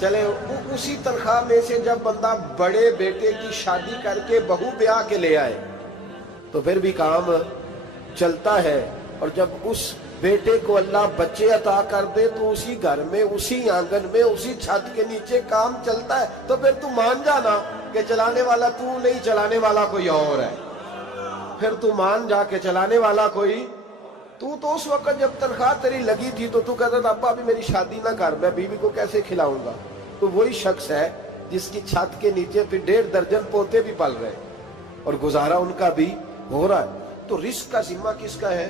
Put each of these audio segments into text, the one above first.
چلے اسی تنخواہ میں سے جب بندہ بڑے بیٹے کی شادی کر کے بہو بیاہ کے لے آئے تو پھر بھی کام چلتا ہے، اور جب اس بیٹے کو اللہ بچے عطا کر دے تو اسی گھر میں، اسی آنگن میں، اسی چھت کے نیچے کام چلتا ہے۔ تو پھر تو مان جانا کہ چلانے والا تو نہیں، چلانے والا کوئی اور ہے۔ پھر تو مان جا کے چلانے والا کوئی تو اس وقت جب تنخواہ تیری لگی تھی تو کہتا تھا ابا ابھی میری شادی نہ کر، میں بیوی کو کیسے کھلاؤں گا؟ تو وہی شخص ہے جس کی چھت کے نیچے پھر 1.5 درجن پوتے بھی پل رہے اور گزارا ان کا بھی ہو رہا ہے۔ تو رزق کا ذمہ کس کا ہے؟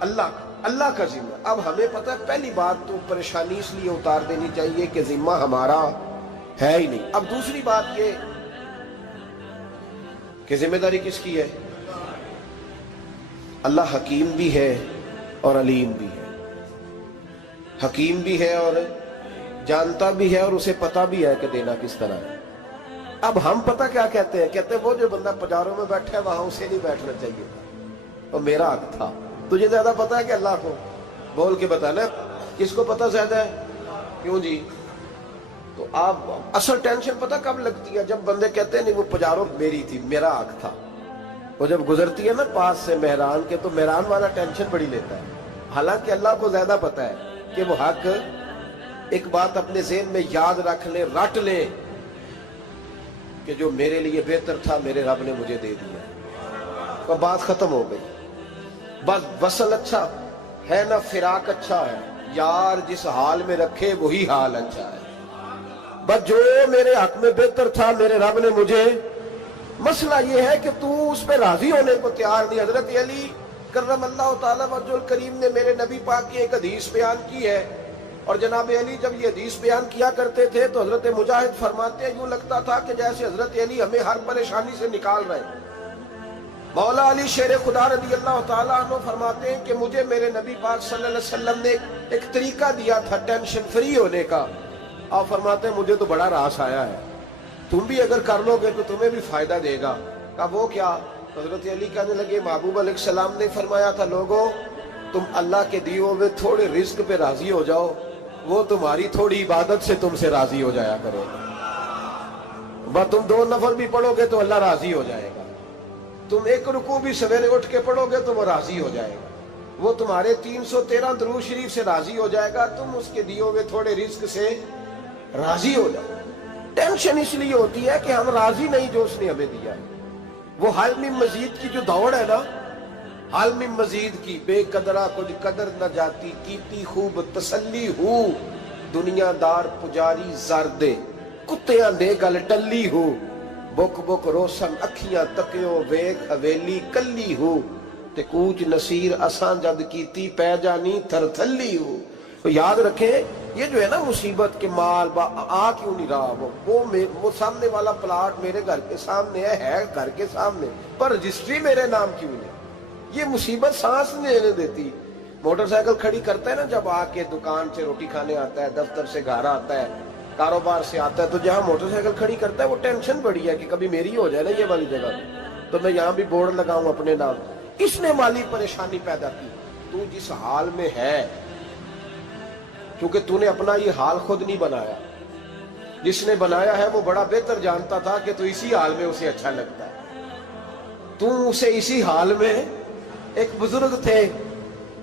اللہ کا ذمہ۔ اب ہمیں پتہ ہے پہلی بات تو پریشانی اس لیے اتار دینی چاہیے کہ ذمہ ہمارا ہے ہی نہیں۔ اب دوسری بات یہ کہ ذمہ داری کس کی ہے؟ اللہ حکیم بھی ہے اور علیم بھی ہے، حکیم بھی ہے اور جانتا بھی ہے، اور اسے پتہ بھی ہے کہ دینا کس طرح ہے۔ اب ہم پتہ کیا کہتے ہیں؟ کہتے ہیں وہ جو بندہ پجاروں میں بیٹھا ہے وہاں اسے نہیں بیٹھنا چاہیے تھا، اور میرا حق تھا۔ تجھے زیادہ پتہ ہے کہ اللہ کو؟ بول کے بتانا کس کو پتہ زیادہ ہے؟ کیوں جی؟ تو آپ اصل ٹینشن پتہ کب لگتی ہے؟ جب بندے کہتے ہیں نہیں وہ پجاروں میری تھی، میرا حق تھا۔ وہ جب گزرتی ہے نا پاس سے مہران کے تو مہران والا ٹینشن بڑی لیتا ہے، حالانکہ اللہ کو زیادہ پتہ ہے کہ وہ حق۔ ایک بات اپنے ذہن میں یاد رکھ لیں، رٹ لیں کہ جو میرے لیے بہتر تھا میرے رب نے مجھے دے دیا، اور بات ختم ہو گئی۔ بس وصل اچھا ہے نہ فراق اچھا ہے، یار جس حال میں رکھے وہی حال اچھا ہے۔ بس جو میرے حق میں بہتر تھا میرے رب نے مجھے، مسئلہ یہ ہے کہ تو اس پہ راضی ہونے کو تیار نہیں۔ حضرت علی کرم اللہ تعالیٰ وجہ الکریم نے میرے نبی پاک کی ایک حدیث بیان کی ہے، اور جناب علی جب یہ حدیث بیان کیا کرتے تھے تو حضرت مجاہد فرماتے ہیں یوں لگتا تھا کہ جیسے حضرت علی ہمیں ہر پریشانی سے نکال رہے ہیں۔ مولا علی شیر خدا رضی اللہ تعالیٰ عنہ فرماتے ہیں کہ مجھے میرے نبی پاک صلی اللہ علیہ وسلم نے ایک طریقہ دیا تھا ٹینشن فری ہونے کا۔ آپ فرماتے ہیں مجھے تو بڑا راس آیا ہے، تم بھی اگر کر لو گے تو تمہیں بھی فائدہ دے گا۔ کہا وہ کیا؟ حضرت علی کہنے لگے محبوب علیہ السلام نے فرمایا تھا لوگوں تم اللہ کے دیے ہوئے تھوڑے رزق پہ راضی ہو جاؤ، وہ تمہاری تھوڑی عبادت سے تم سے راضی ہو جایا کرو گا۔ بس تم 2 نفل بھی پڑھو گے تو اللہ راضی ہو جائے گا، تم 1 رکوع بھی سویرے اٹھ کے پڑھو گے تو وہ راضی ہو جائے گا، وہ تمہارے 313 درود شریف سے راضی ہو جائے گا، تم اس کے دیے ہوئے تھوڑے رزق سے راضی ہو جاؤ۔ ٹینشن اس لیے ہوتی ہے کہ ہم راضی نہیں جو اس نے ہمیں دیا ہے۔ وہ حل میں مزید کی جو دوڑ ہے نا، حل میں مزید کی، بے قدرہ کچھ قدر نہ جاتی، کیتی خوب تسلی ہو، دنیا دار پجاری زردے، کتیاں دے گل ٹلی ہو، بک بک روشن اکھیاں تکیو ویک حویلی کلی ہو، تے کوچ نصیر اساں جد کیتی پہ جانی تھر تھلی ہو۔ تو یاد رکھیں یہ جو ہے نا مصیبت کے مال آ کیوں نہیں رہا، وہ سامنے والا پلاٹ میرے گھر کے سامنے ہے گھر کے سامنے، پر رجسٹری میرے نام کیوں نہیں؟ یہ مصیبت سانس نہیں لینے دیتی۔ موٹر سائیکل کھڑی کرتا ہے نا جب آ کے دکان سے روٹی کھانے آتا ہے، دفتر سے گھر آتا ہے، کاروبار سے آتا ہے، تو جہاں موٹر سائیکل کھڑی کرتا ہے وہ ٹینشن بڑی ہے کہ کبھی میری ہو جائے نا یہ والی جگہ تو میں یہاں بھی بورڈ لگاؤں اپنے نام۔ اس نے مالی پریشانی پیدا کی۔ تو جس حال میں ہے، کیونکہ تو نے اپنا یہ حال خود نہیں بنایا، جس نے بنایا ہے وہ بڑا بہتر جانتا تھا کہ تو اسی حال میں اسے اچھا لگتا ہے۔ تو اسے اسی حال میں، ایک بزرگ تھے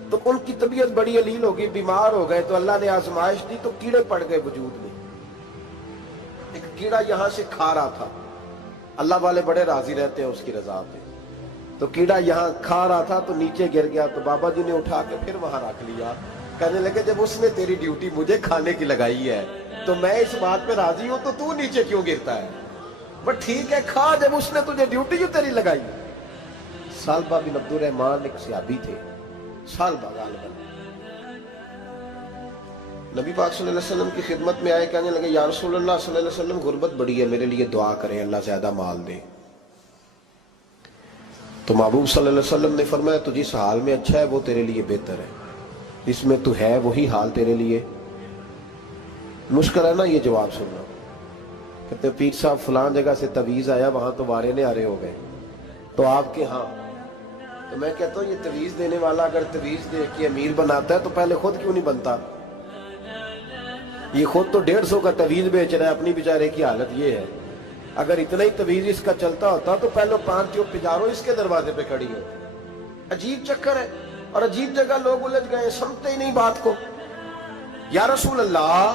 تو ان کی طبیعت بڑی علیل ہو گئی، بیمار ہو گئے، تو اللہ نے آزمائش دی تو کیڑے پڑ گئے وجود میں۔ ایک کیڑا یہاں سے کھا رہا تھا، اللہ والے بڑے راضی رہتے ہیں اس کی رضا پہ، تو کیڑا یہاں کھا رہا تھا تو نیچے گر گیا، تو بابا جی نے اٹھا کے پھر وہاں رکھ لیا۔ کہنے لگے جب اس نے تیری ڈیوٹی مجھے کھانے کی لگائی ہے تو میں اس بات پہ راضی ہوں، تو نیچے کیوں گرتا ہے؟ بٹ ٹھیک ہے کھا، جب اس نے تجھے ڈیوٹی جو تیری لگائی۔ سالبہ بن عبد الرحمن ایک صحابی تھے، سالبہ غالباً نبی پاک صلی اللہ علیہ وسلم کی خدمت میں آئے، کہنے لگے یا رسول اللہ صلی اللہ علیہ وسلم غربت بڑی ہے، میرے لیے دعا کریں اللہ زیادہ مال دے۔ تو محبوب صلی اللہ علیہ وسلم نے فرمایا تو جس حال میں اچھا ہے وہ تیرے لیے بہتر ہے، جس میں تو ہے وہی حال تیرے لیے مشکل ہے نا یہ جواب سننا۔ کہتے پیر صاحب فلاں جگہ سے تویز آیا، وہاں تو وارے نے آرے ہو گئے، تو آپ کے ہاں؟ تو میں کہتا ہوں یہ تویز دینے والا اگر تویز دے کے امیر بناتا ہے تو پہلے خود کیوں نہیں بنتا؟ یہ خود تو 150 کا تویز بیچ رہا ہے، اپنی بیچارے کی حالت یہ ہے۔ اگر اتنا ہی تویز اس کا چلتا ہوتا تو پہلے 5 پجاروں اس کے دروازے پہ کھڑی ہوتی۔ عجیب چکر ہے اور عجیب جگہ لوگ الجھ گئے، سمجھتے ہی نہیں بات کو۔ یا رسول اللہ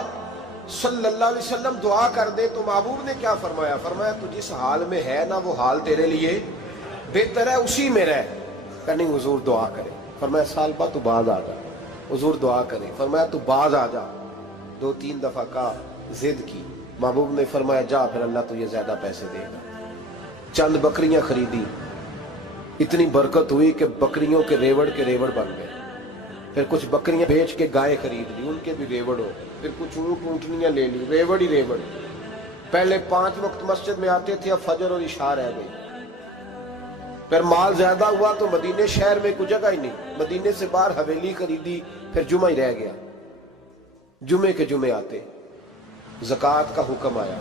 صلی اللہ علیہ وسلم دعا کر دے تو محبوب نے کیا فرمایا؟ فرمایا تو جس حال میں ہے نا وہ حال تیرے لیے بہتر ہے، اسی میں رہ۔ کہ نہیں حضور دعا کرے۔ فرمایا سال بعد تو باز آ جا۔ حضور دعا کرے۔ فرمایا تو باز آ جا۔ 2-3 دفعہ کا ضد کی، محبوب نے فرمایا جا پھر اللہ تجھے زیادہ پیسے دے گا۔ چند بکریاں خریدی، اتنی برکت ہوئی کہ بکریوں کے ریوڑ بن گئے۔ پھر کچھ بکریاں بیچ کے گائے خرید لی، ان کے بھی ریوڑ ہو۔ پھر کچھ اونٹنیاں لے لی، ریوڑ ہی ریوڑ۔ پہلے 5 وقت مسجد میں آتے تھے، اب فجر اور عشاء رہ گئی۔ پھر مال زیادہ ہوا تو مدینے شہر میں کوئی جگہ ہی نہیں، مدینے سے باہر حویلی خریدی، پھر جمعہ ہی رہ گیا۔ جمعے کے جمعے آتے، زکوٰۃ کا حکم آیا۔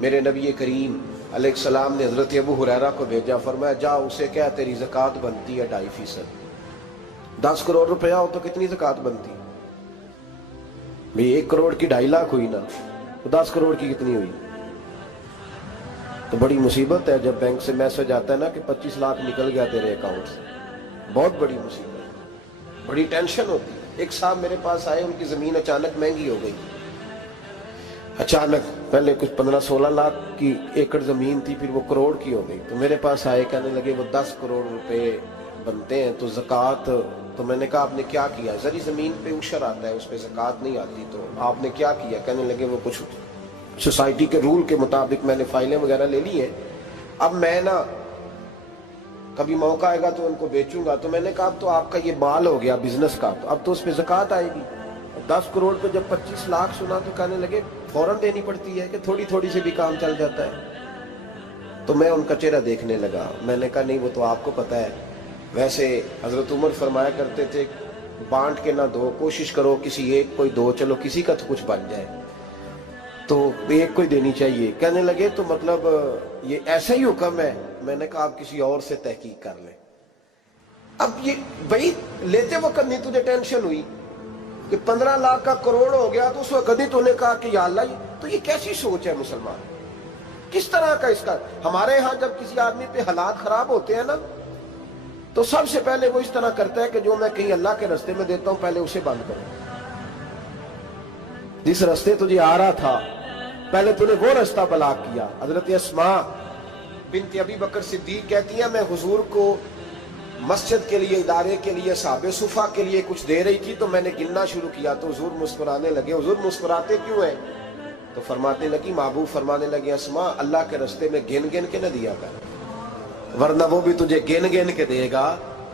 میرے نبی کریم علیہ السلام نے حضرت ابو ہریرہ کو بھیجا، فرمایا جا اسے کہہ تیری زکوٰۃ بنتی ہے 2.5%۔ 10 کروڑ روپیہ ہو تو کتنی زکوٰۃ بنتی؟ بھئی 1 کروڑ کی 2.5 لاکھ ہوئی نا، تو 10 کروڑ کی کتنی ہوئی؟ تو بڑی مصیبت ہے جب بینک سے میسج آتا ہے نا کہ 25 لاکھ نکل گیا تیرے اکاؤنٹ سے، بہت بڑی مصیبت، بڑی ٹینشن ہوتی ہے۔ ایک صاحب میرے پاس آئے، ان کی زمین اچانک مہنگی ہو گئی، اچانک پہلے کچھ 15-16 لاکھ کی ایکڑ زمین تھی، پھر وہ کروڑ کی ہو گئی۔ تو میرے پاس آئے، کہنے لگے وہ 10 کروڑ روپے بنتے ہیں تو زکوٰۃ، تو میں نے کہا آپ نے کیا کیا؟ زری زمین پہ عشر آتا ہے، اس پہ زکوٰۃ نہیں آتی، تو آپ نے کیا کیا؟ کہنے لگے وہ کچھ سوسائٹی کے رول کے مطابق میں نے فائلیں وغیرہ لے لی ہیں، اب میں نا کبھی موقع آئے گا تو ان کو بیچوں گا۔ تو میں نے کہا اب تو آپ کا یہ مال ہو گیا بزنس کا، تو اب تو اس پہ زکوٰۃ آئے گی۔ 10 کروڑ پہ جب 25 لاکھ سنا تو کہنے لگے فوراً دینی پڑتی ہے کہ تھوڑی تھوڑی سے بھی کام چل جاتا ہے؟ تو میں ان کا چہرہ دیکھنے لگا، میں نے کہا نہیں وہ تو آپ کو پتہ ہے، ویسے حضرت عمر فرمایا کرتے تھے بانٹ کے نہ دو، کوشش کرو کسی ایک کو ہی دو، چلو کسی کا تو کچھ بن جائے، تو ایک کو ہی دینی چاہیے۔ کہنے لگے تو مطلب یہ ایسا ہی حکم ہے؟ میں نے کہا آپ کسی اور سے تحقیق کر لیں۔ اب یہ بھائی لیتے وقت نہیں تجھے ٹینشن ہوئی کہ 15 لاکھ کا کروڑ ہو گیا، تو اس وقت نہیں تو نے کہا کہ یا اللہ، تو یہ کیسی سوچ ہے مسلمان؟ کس طرح کا اس کا؟ ہمارے ہاں جب کسی آدمی پہ حالات خراب ہوتے ہیں نا تو سب سے پہلے وہ اس طرح کرتا ہے کہ جو میں کہیں اللہ کے رستے میں دیتا ہوں پہلے اسے بند کروں۔ جس رستے تجھے آ رہا تھا پہلے تو نے وہ رستہ بلاک کیا۔ حضرت اسماء بنت ابی بکر صدیق کہتی ہیں میں حضور کو مسجد کے لیے، ادارے کے لیے، صحابہ صفحہ کے لیے کچھ دے رہی تھی، تو میں نے گننا شروع کیا تو حضور مسکرانے لگے۔ حضور مسکراتے کیوں ہیں؟ تو فرمانے لگی، محبوب فرمانے لگے اسماء اللہ کے رستے میں گن گن کے نہ دیا کر، ورنہ وہ بھی تجھے گن گن کے دے گا،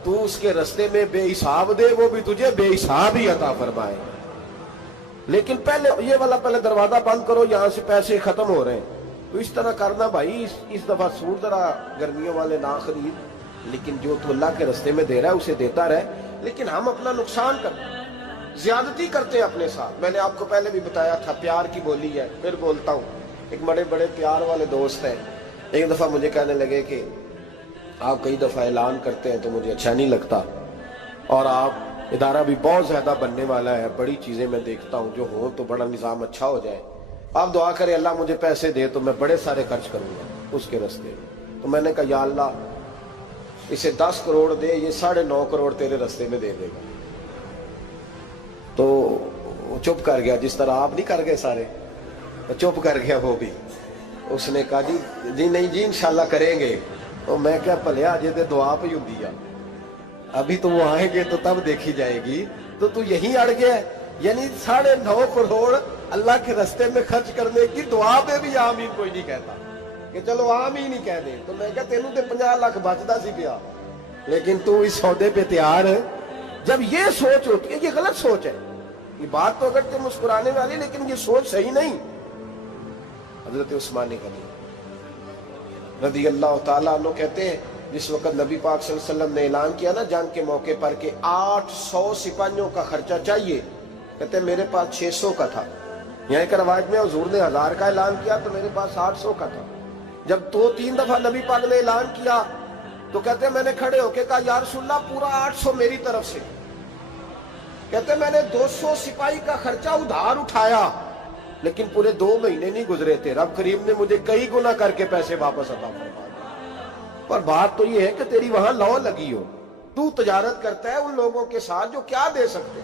تو اس کے رستے میں بے حساب دے، وہ بھی تجھے بے حساب ہی عطا فرمائے۔ لیکن پہلے یہ والا پہلے دروازہ بند کرو، یہاں سے پیسے ختم ہو رہے ہیں۔ تو اس طرح کرنا بھائی، اس دفعہ سوٹ ذرا گرمیوں والے نہ خرید، لیکن جو تو اللہ کے رستے میں دے رہا ہے اسے دیتا رہے۔ لیکن ہم اپنا نقصان کرتے ہیں، زیادتی کرتے ہیں اپنے ساتھ۔ میں نے آپ کو پہلے بھی بتایا تھا پیار کی بولی ہے، پھر بولتا ہوں۔ ایک بڑے بڑے پیار والے دوست ہیں، ایک دفعہ مجھے کہنے لگے کہ آپ کئی دفعہ اعلان کرتے ہیں تو مجھے اچھا نہیں لگتا، اور آپ ادارہ بھی بہت زیادہ بننے والا ہے، بڑی چیزیں میں دیکھتا ہوں جو ہوں تو بڑا نظام اچھا ہو جائے، آپ دعا کریں اللہ مجھے پیسے دے تو میں بڑے سارے خرچ کروں گا اس کے رستے میں۔ تو میں نے کہا یا اللہ اسے 10 کروڑ دے، یہ 9.5 کروڑ تیرے رستے میں دے دے گا۔ تو چپ کر گیا، جس طرح آپ نہیں کر گئے سارے، چپ کر گیا وہ بھی۔ اس نے کہا جی نہیں جی انشاءاللہ کریں گے۔ تو میں کیا پلیا جی تے دعا پہ ہوں دیا، ابھی تو وہ آئیں گے تو تب دیکھی جائے گی، تو یہیں اڑ گیا ہے۔ یعنی 9.5 کروڑ اللہ کے رستے میں خرچ کرنے کی دعا پہ بھی آمین کوئی نہیں کہتا کہ چلو آمین ہی کہہ دے۔ تو میں کہا تینوں تے 50 لاکھ بچتا سی پیا، لیکن تو اس سودے پہ تیار ہے۔ جب یہ سوچ ہوتی ہے، یہ غلط سوچ ہے، یہ بات تو اگر تے مسکرانے والی، لیکن یہ سوچ صحیح نہیں۔ حضرت عثمان غنی رضی اللہ تعالیٰ عنہ کہتے ہیں جس وقت نبی پاک صلی اللہ علیہ وسلم نے اعلان کیا نا جنگ کے موقع پر کہ 800 سپاہیوں کا خرچہ چاہیے، کہتے ہیں میرے پاس 600 کا تھا۔ یہاں ایک روایت میں حضور نے 1000 کا اعلان کیا تو میرے پاس 800 کا تھا۔ جب 2-3 دفعہ نبی پاک نے اعلان کیا تو کہتے ہیں میں نے کھڑے ہو کے کہا یا رسول اللہ پورا 800 میری طرف سے۔ کہتے میں نے 200 سپاہی کا خرچہ ادھار اٹھایا لیکن پورے 2 مہینے نہیں گزرے تھے، رب کریم نے مجھے کئی گنا کر کے پیسے واپس عطا فرما دیے۔ پر بات تو یہ ہے کہ تیری وہاں لو لگی ہو، تو تجارت کرتا ہے ان لوگوں کے ساتھ جو کیا دے سکتے۔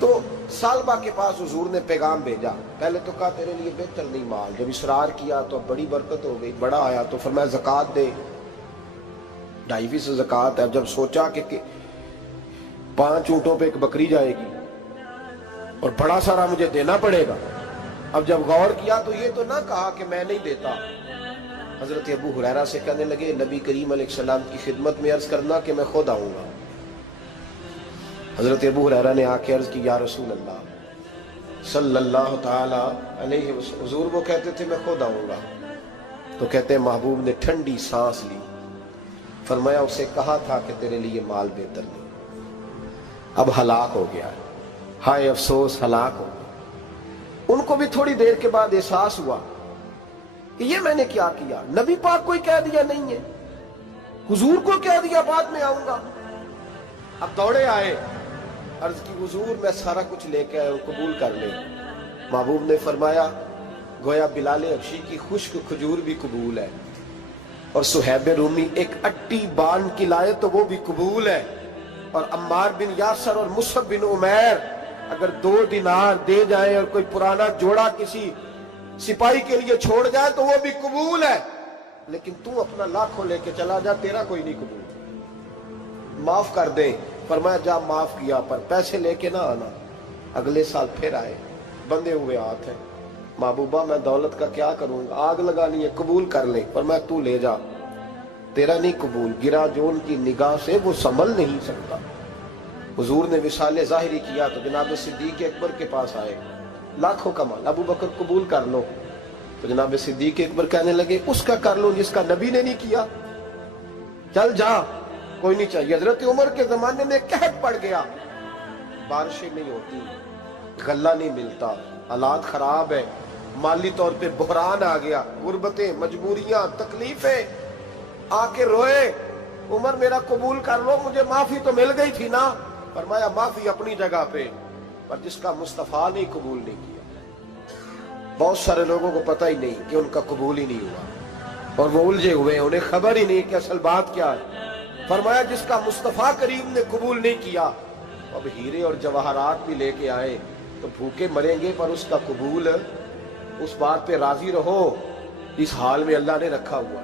تو سالبہ کے پاس حضور نے پیغام بھیجا، پہلے تو کہا تیرے لیے بہتر نہیں مال، جب اصرار کیا تو بڑی برکت ہو گئی، بڑا آیا تو فرمایا زکوٰۃ دے، 2.5% زکوٰۃ ہے۔ جب سوچا کہ 5 اونٹوں پہ ایک بکری جائے گی اور بڑا سارا مجھے دینا پڑے گا، اب جب غور کیا تو یہ تو نہ کہا کہ میں نہیں دیتا۔ حضرت ابو ہریرہ سے کہنے لگے نبی کریم علیہ السلام کی خدمت میں عرض کرنا کہ میں خود آؤں گا۔ حضرت ابو ہریرہ نے آ کے عرض کی یا رسول اللہ صلی اللہ تعالی علیہ وسلم، حضور وہ کہتے تھے میں خود آؤں گا، تو کہتے ہیں محبوب نے ٹھنڈی سانس لی، فرمایا اسے کہا تھا کہ تیرے لیے مال بہتر نہیں، اب ہلاک ہو گیا ہے، ہائے افسوس ہلاک ہو گیا۔ ان کو بھی تھوڑی دیر کے بعد احساس ہوا کہ یہ میں نے کیا کیا، نبی پاک کوئی کہہ دیا نہیں ہے، حضور کو کہہ دیا بعد میں آؤں گا۔ اب دوڑے آئے، عرض کی حضور میں سارا کچھ لے کے آیا ہوں، قبول کر لیں۔ محبوب نے فرمایا گویا بلال حبشی کی خشک کھجور بھی قبول ہے، اور صہیب رومی ایک اٹی بان کی لائے تو وہ بھی قبول ہے، اور عمار بن یاسر اور مصعب بن عمیر اگر 2 دینار دے جائیں اور کوئی پرانا جوڑا کسی سپاہی کے لیے چھوڑ جائے تو وہ بھی قبول ہے، لیکن تو اپنا لاکھوں لے کے چلا جا، تیرا کوئی نہیں قبول، معاف کر دے۔ فرمایا جا معاف کیا، پر پیسے لے کے نہ آنا۔ اگلے سال پھر آئے، بندے ہوئے ہاتھ ہیں، محبوبہ میں دولت کا کیا کروں گا، آگ لگانی ہے، قبول کر لے۔ فرمایا تو لے جا، تیرا نہیں قبول، گرا جو ان کی نگاہ سے وہ سنبھل نہیں سکتا۔ حضور نے وصال ظاہری کیا تو جناب صدیق اکبر کے پاس آئے، لاکھوں کا مال، ابو بکر قبول کر لو، تو جناب صدیق اکبر کہنے لگے اس کا کر لو جس کا نبی نے نہیں کیا، چل جا، کوئی نہیں چاہیے۔ حضرت عمر کے زمانے میں قحط پڑ گیا، بارشیں نہیں ہوتی، غلہ نہیں ملتا، حالات خراب ہے، مالی طور پہ بحران آ گیا، غربتیں، مجبوریاں، تکلیفیں، آ کے روئے، عمر میرا قبول کر لو، مجھے معافی تو مل گئی تھی نا۔ فرمایا معافی اپنی جگہ پہ، پر جس کا مصطفیٰ نے قبول نہیں کیا۔ بہت سارے لوگوں کو پتہ ہی نہیں کہ ان کا قبول ہی نہیں ہوا، اور وہ الجھے ہوئے، انہیں خبر ہی نہیں کہ اصل بات کیا ہے۔ فرمایا جس کا مصطفیٰ کریم نے قبول نہیں کیا، اب ہیرے اور جواہرات بھی لے کے آئے تو بھوکے مریں گے، پر اس کا قبول، اس بات پہ راضی رہو اس حال میں اللہ نے رکھا ہوا،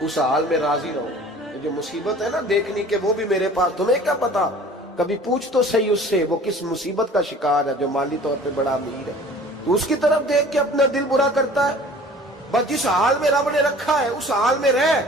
اس حال میں راضی رہو۔ جو مصیبت ہے نا دیکھنی کہ وہ بھی میرے پاس، تمہیں کیا پتا، کبھی پوچھ تو صحیح اس سے وہ کس مصیبت کا شکار ہے، جو مالی طور پہ بڑا امیر ہے، تو اس کی طرف دیکھ کے اپنا دل برا کرتا ہے۔ بس جس حال میں رب نے رکھا ہے اس حال میں رہ،